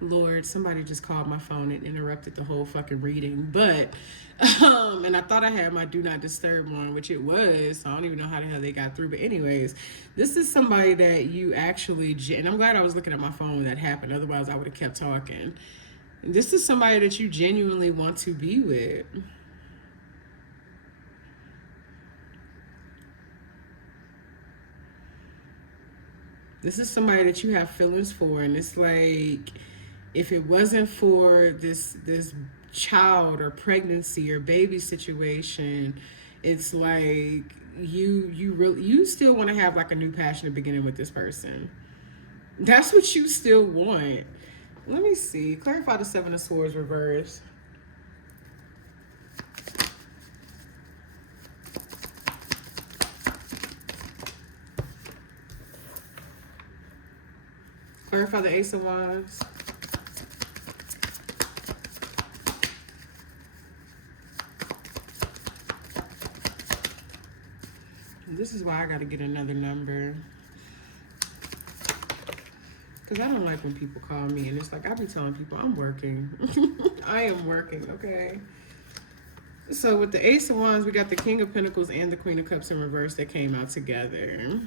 Lord, somebody just called my phone and interrupted the whole fucking reading. But, and I thought I had my do not disturb on, which it was. So I don't even know how the hell they got through. But, anyways, this is somebody that you actually, and I'm glad I was looking at my phone when that happened. Otherwise, I would have kept talking. This is somebody that you genuinely want to be with. This is somebody that you have feelings for, and it's like, if it wasn't for this child or pregnancy or baby situation, it's like you still want to have like a new passionate beginning with this person. That's what you still want. Let me see. Clarify the Seven of Swords reverse. Clarify the Ace of Wands. This is why I got to get another number. Because I don't like when people call me and it's like, I be telling people I'm working. I am working, okay? So with the Ace of Wands, we got the King of Pentacles and the Queen of Cups in reverse that came out together.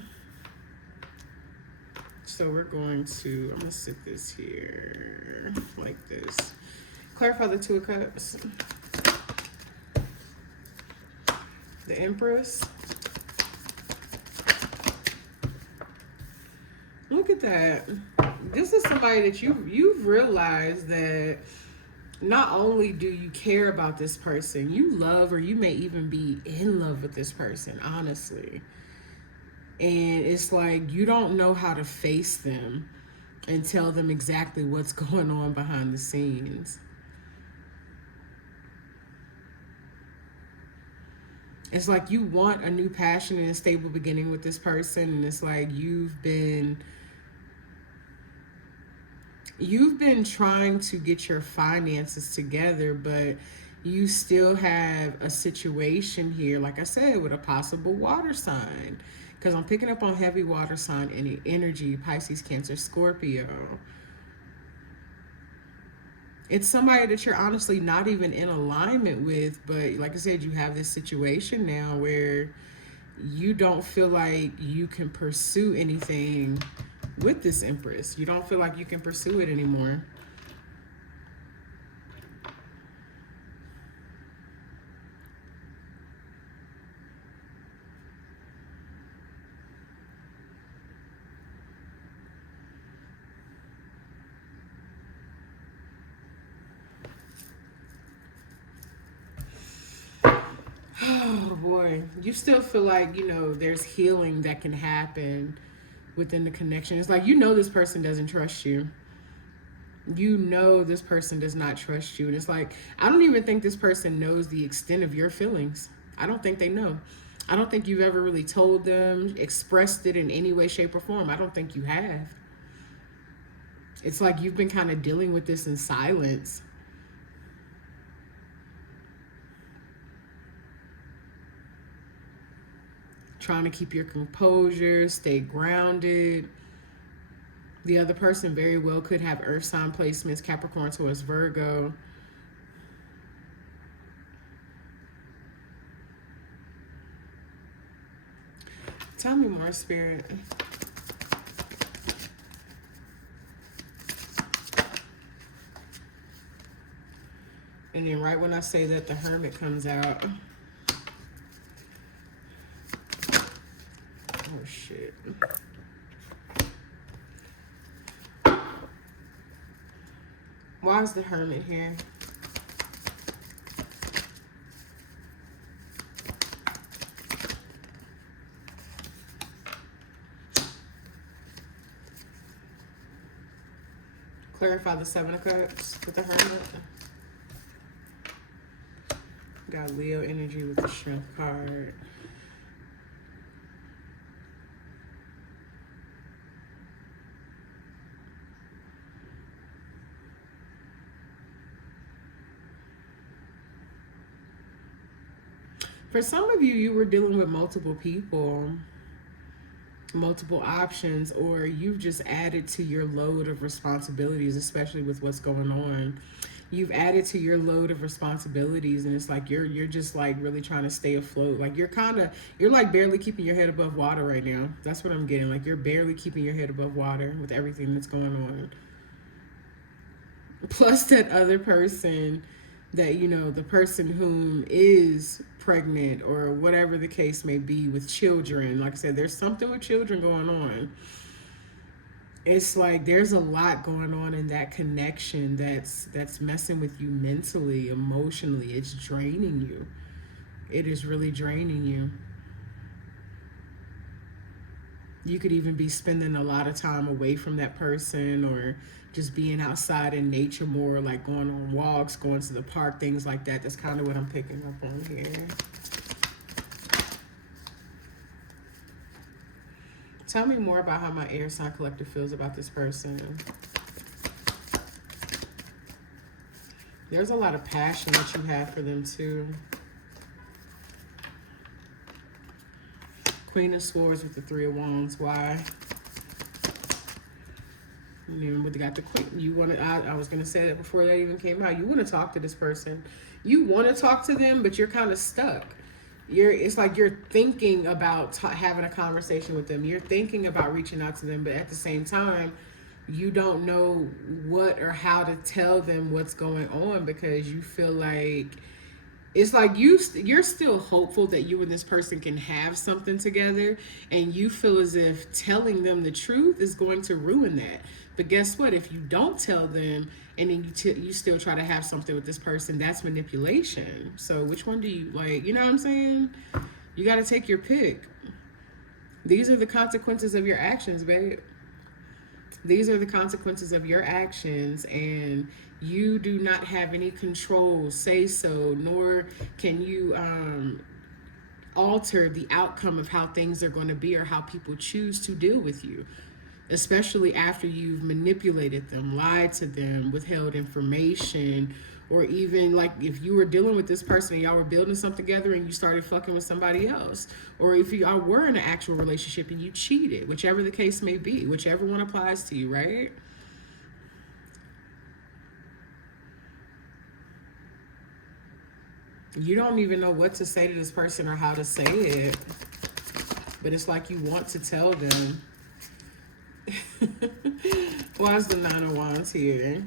So we're going to, I'm going to sit this here like this. Clarify the Two of Cups. The Empress. Look at that. This is somebody that you've realized that not only do you care about this person, you love or you may even be in love with this person, honestly. And it's like you don't know how to face them and tell them exactly what's going on behind the scenes. It's like you want a new passion and a stable beginning with this person, and it's like you've been trying to get your finances together, but you still have a situation here, like I said, with a possible water sign. Because I'm picking up on heavy water sign energy, Pisces, Cancer, Scorpio. It's somebody that you're honestly not even in alignment with, but like I said, you have this situation now where you don't feel like you can pursue anything with this Empress. You don't feel like you can pursue it anymore. Oh boy, you still feel like, there's healing that can happen within the connection. It's like, this person doesn't trust you. This person does not trust you. And it's like, I don't even think this person knows the extent of your feelings. I don't think they know. I don't think you've ever really told them, expressed it in any way, shape, or form. I don't think you have. It's like you've been kind of dealing with this in silence. Trying to keep your composure, stay grounded. The other person very well could have earth sign placements, Capricorn, Taurus, Virgo. Tell me more, Spirit. And then right when I say that, the Hermit comes out. Oh, shit. Why is the Hermit here? Clarify the Seven of Cups with the Hermit. Got Leo energy with the Strength card. For some of you, you were dealing with multiple people. multiple options, or you've just added to your load of responsibilities, especially with what's going on. You've added to your load of responsibilities, and it's like you're just like really trying to stay afloat. Like you're like barely keeping your head above water right now. That's what I'm getting. Like you're barely keeping your head above water with everything that's going on. Plus that other person, that the person whom is pregnant or whatever the case may be, with children. Like I said, there's something with children going on. It's like there's a lot going on in that connection that's messing with you mentally, emotionally. It's draining you. It is really draining you. You could even be spending a lot of time away from that person, or just being outside in nature more, like going on walks, going to the park, things like that. That's kind of what I'm picking up on here. Tell me more about how my air sign collective feels about this person. There's a lot of passion that you have for them too. Queen of Swords with the Three of Wands. Why? Remember, they got the queen. You want to? I was gonna say that before that even came out. You want to talk to this person. You want to talk to them, but you're kind of stuck. It's like you're thinking about having a conversation with them. You're thinking about reaching out to them, but at the same time, you don't know what or how to tell them what's going on, because you feel like it's like you're still hopeful that you and this person can have something together, and you feel as if telling them the truth is going to ruin that. But guess what? If you don't tell them, and then you still try to have something with this person, that's manipulation. So which one do you like? You know what I'm saying? You got to take your pick. These are the consequences of your actions, babe. These are the consequences of your actions, and you do not have any control, say so, nor can you alter the outcome of how things are going to be or how people choose to deal with you, especially after you've manipulated them, lied to them, withheld information, or even like if you were dealing with this person and y'all were building something together and you started fucking with somebody else, or if you all were in an actual relationship and you cheated, whichever the case may be, whichever one applies to you, right? You don't even know what to say to this person or how to say it, but it's like you want to tell them. Why is the Nine of Wands here?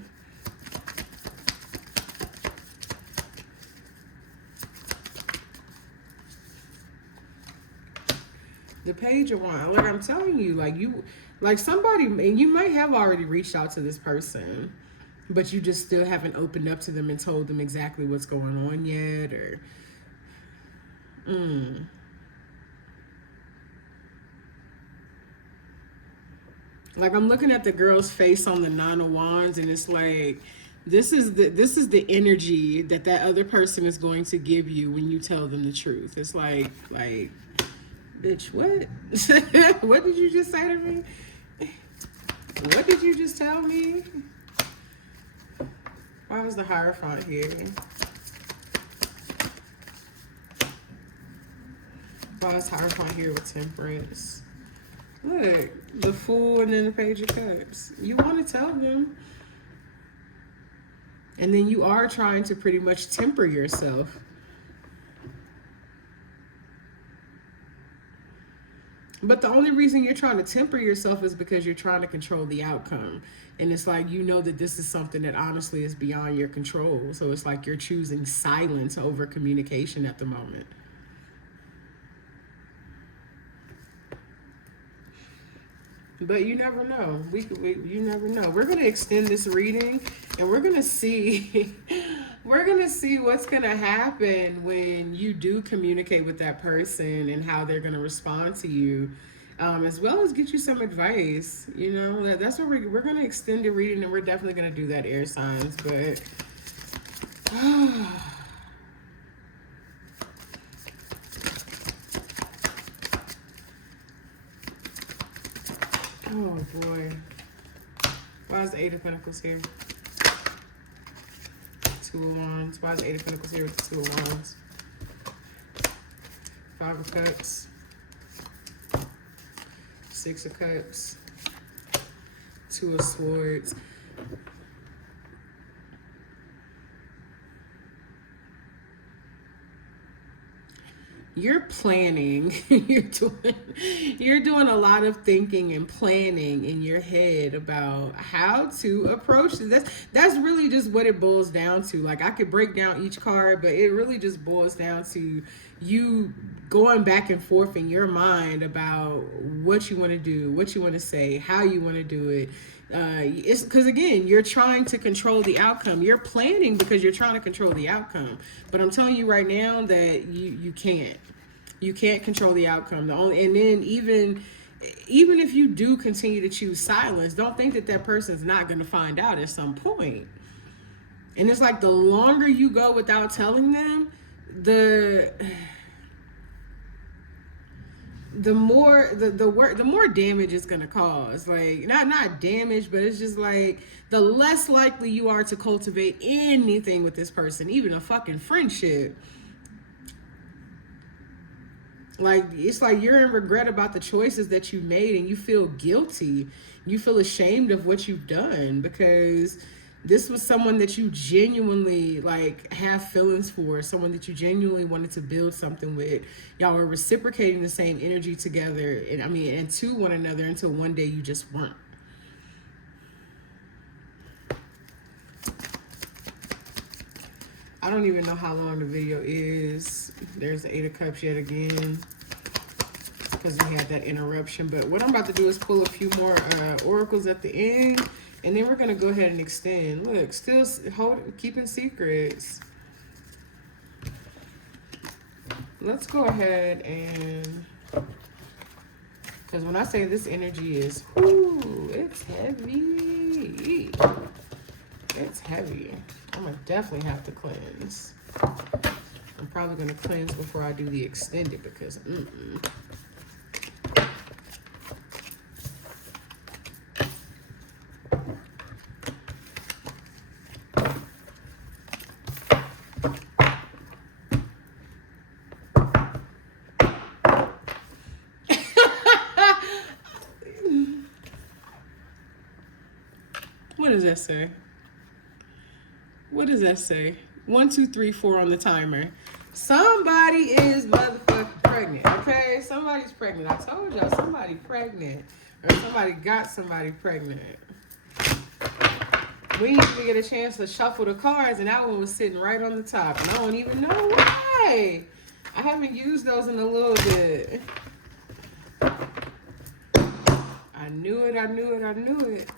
The Page of Wands. Like I'm telling you, like somebody, and you might have already reached out to this person, but you just still haven't opened up to them and told them exactly what's going on yet, or like I'm looking at the girl's face on the Nine of Wands, and it's like this is the energy that other person is going to give you when you tell them the truth. It's like bitch, what? What did you just say to me? What did you just tell me? Why was the Hierophant here? Why is Hierophant here with Temperance? Look, the Fool and then the Page of Cups. You want to tell them. And then you are trying to pretty much temper yourself. But the only reason you're trying to temper yourself is because you're trying to control the outcome. And it's like, you know that this is something that honestly is beyond your control. So it's like you're choosing silence over communication at the moment. But you never know. You never know. We're going to extend this reading, and we're going to see we're going to see what's going to happen when you do communicate with that person and how they're going to respond to you, as well as get you some advice. You know, that's what we're going to extend the reading, and we're definitely going to do that, air signs. But oh boy. Why is the Eight of Pentacles here? Two of Wands. Why is the Eight of Pentacles here with the Two of Wands? Five of Cups. Six of Cups, Two of Swords. You're planning. You're doing a lot of thinking and planning in your head about how to approach this. That's really just what it boils down to. Like, I could break down each card, but it really just boils down to you going back and forth in your mind about what you want to do, what you want to say, how you want to do it. It's because, again, you're trying to control the outcome. You're planning because you're trying to control the outcome. But I'm telling you right now that you can't. You can't control the outcome. And then even if you do continue to choose silence, don't think that that person's not going to find out at some point. And it's like the longer you go without telling them, the more damage it's gonna cause. Like, not damage, but it's just like the less likely you are to cultivate anything with this person, even a fucking friendship. Like, it's like you're in regret about the choices that you made, and you feel guilty. You feel ashamed of what you've done because this was someone that you genuinely like have feelings for, someone that you genuinely wanted to build something with. Y'all were reciprocating the same energy together, and to one another, until one day you just weren't. I don't even know how long the video is. There's the Eight of Cups yet again, because we had that interruption. But what I'm about to do is pull a few more oracles at the end, and then we're going to go ahead and extend. Look, still keeping secrets. Let's go ahead and, because when I say this energy is, whoo, it's heavy. It's heavy. I'm going to definitely have to cleanse. I'm probably going to cleanse before I do the extended because, What does that say? What does that say? 1, 2, 3, 4 on the timer. Somebody is motherfucking pregnant, okay? Somebody's pregnant. I told y'all, somebody pregnant. Or somebody got somebody pregnant. We didn't even get a chance to shuffle the cards, and that one was sitting right on the top. And I don't even know why. I haven't used those in a little bit. I knew it, I knew it, I knew it.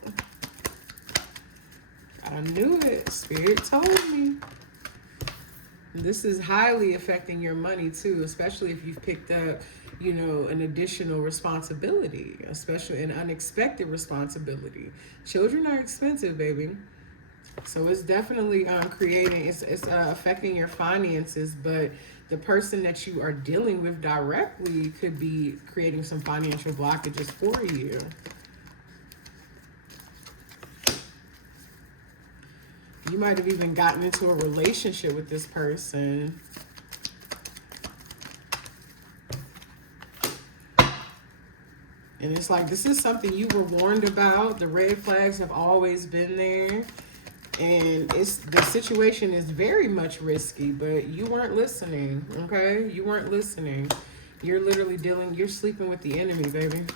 I knew it. Spirit told me. This is highly affecting your money too, especially if you've picked up, an additional responsibility, especially an unexpected responsibility. Children are expensive, baby. So it's definitely it's affecting your finances, but the person that you are dealing with directly could be creating some financial blockages for you. You might have even gotten into a relationship with this person. And it's like, this is something you were warned about. The red flags have always been there. And the situation is very much risky, but you weren't listening, okay? You weren't listening. You're literally you're sleeping with the enemy, baby.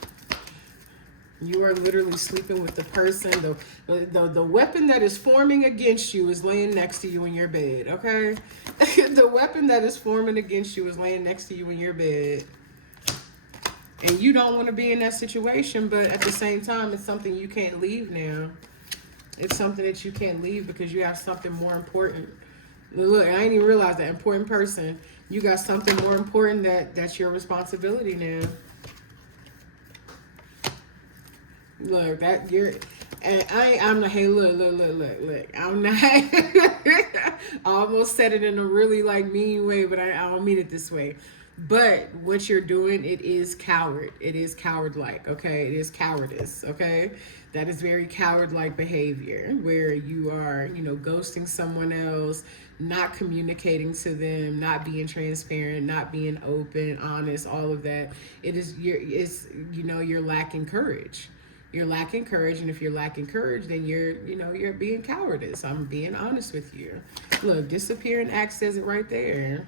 You are literally sleeping with the person. The weapon that is forming against you is laying next to you in your bed, okay? The weapon that is forming against you is laying next to you in your bed. And you don't want to be in that situation, but at the same time, it's something you can't leave now. It's something that you can't leave because you have something more important. Look, I didn't even realize that important person. You got something more important that's your responsibility now. Look, I'm not, hey, look. I'm not, I almost said it in a really, mean way, but I don't mean it this way. But what you're doing, it is coward. It is coward-like, okay? It is cowardice, okay? That is very coward-like behavior where you are, ghosting someone else, not communicating to them, not being transparent, not being open, honest, all of that. You're lacking courage. You're lacking courage, and if you're lacking courage, then you're being cowardice. I'm being honest with you. Look, disappearing act says it right there.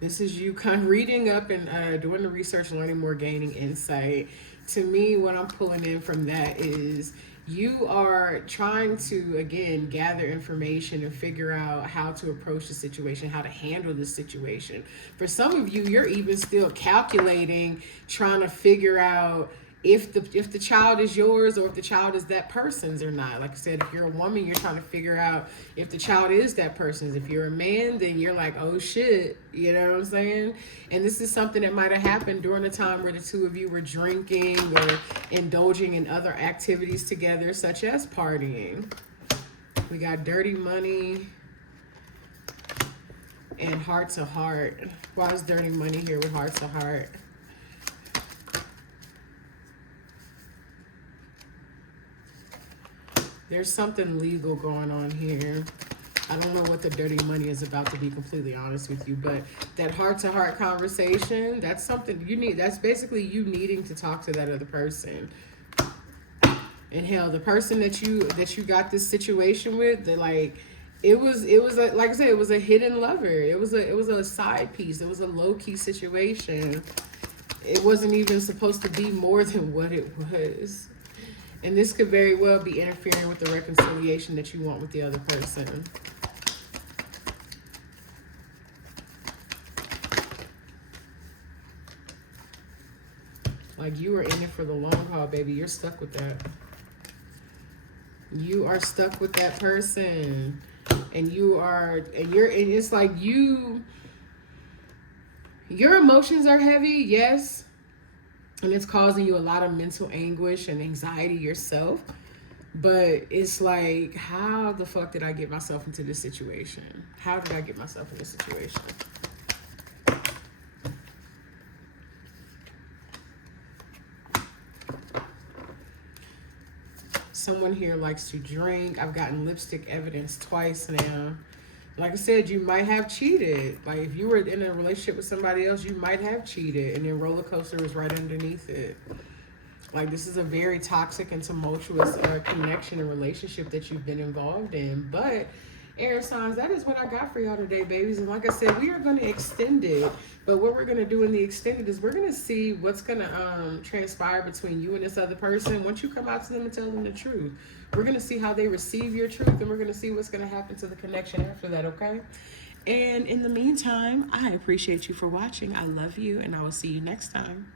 This is you kind of reading up and doing the research, learning more, gaining insight. To me, what I'm pulling in from that is you are trying to, again, gather information and figure out how to approach the situation, how to handle the situation. For some of you, you're even still calculating, trying to figure out if the child is yours or if the child is that person's or not. Like I said, if you're a woman, you're trying to figure out if the child is that person's. If you're a man, then you're like, oh shit, you know what I'm saying? And this is something that might have happened during the time where the two of you were drinking or indulging in other activities together, such as partying. We got dirty money and heart to heart. Why is dirty money here with heart to heart? There's something legal going on here. I don't know what the dirty money is about, to be completely honest with you, but that heart-to-heart conversation, that's something you need. That's basically you needing to talk to that other person. And hell, the person that you got this situation with, it was like I said, it was a hidden lover. It was a side piece. It was a low-key situation. It wasn't even supposed to be more than what it was. And this could very well be interfering with the reconciliation that you want with the other person. Like, you are in it for the long haul, baby. You're stuck with that. You are stuck with that person. And it's like your emotions are heavy, yes. And it's causing you a lot of mental anguish and anxiety yourself. But it's like, how the fuck did I get myself into this situation? How did I get myself in this situation? Someone here likes to drink. I've gotten lipstick evidence twice now. Like I said, you might have cheated. Like, if you were in a relationship with somebody else, you might have cheated. And then roller coaster was right underneath it. Like, this is a very toxic and tumultuous connection and relationship that you've been involved in. But, air signs, that is what I got for y'all today, babies. And like I said, we are going to extend it. But what we're going to do in the extended is we're going to see what's going to transpire between you and this other person once you come out to them and tell them the truth. We're going to see how they receive your truth, and we're going to see what's going to happen to the connection after that, okay? And in the meantime, I appreciate you for watching. I love you, and I will see you next time.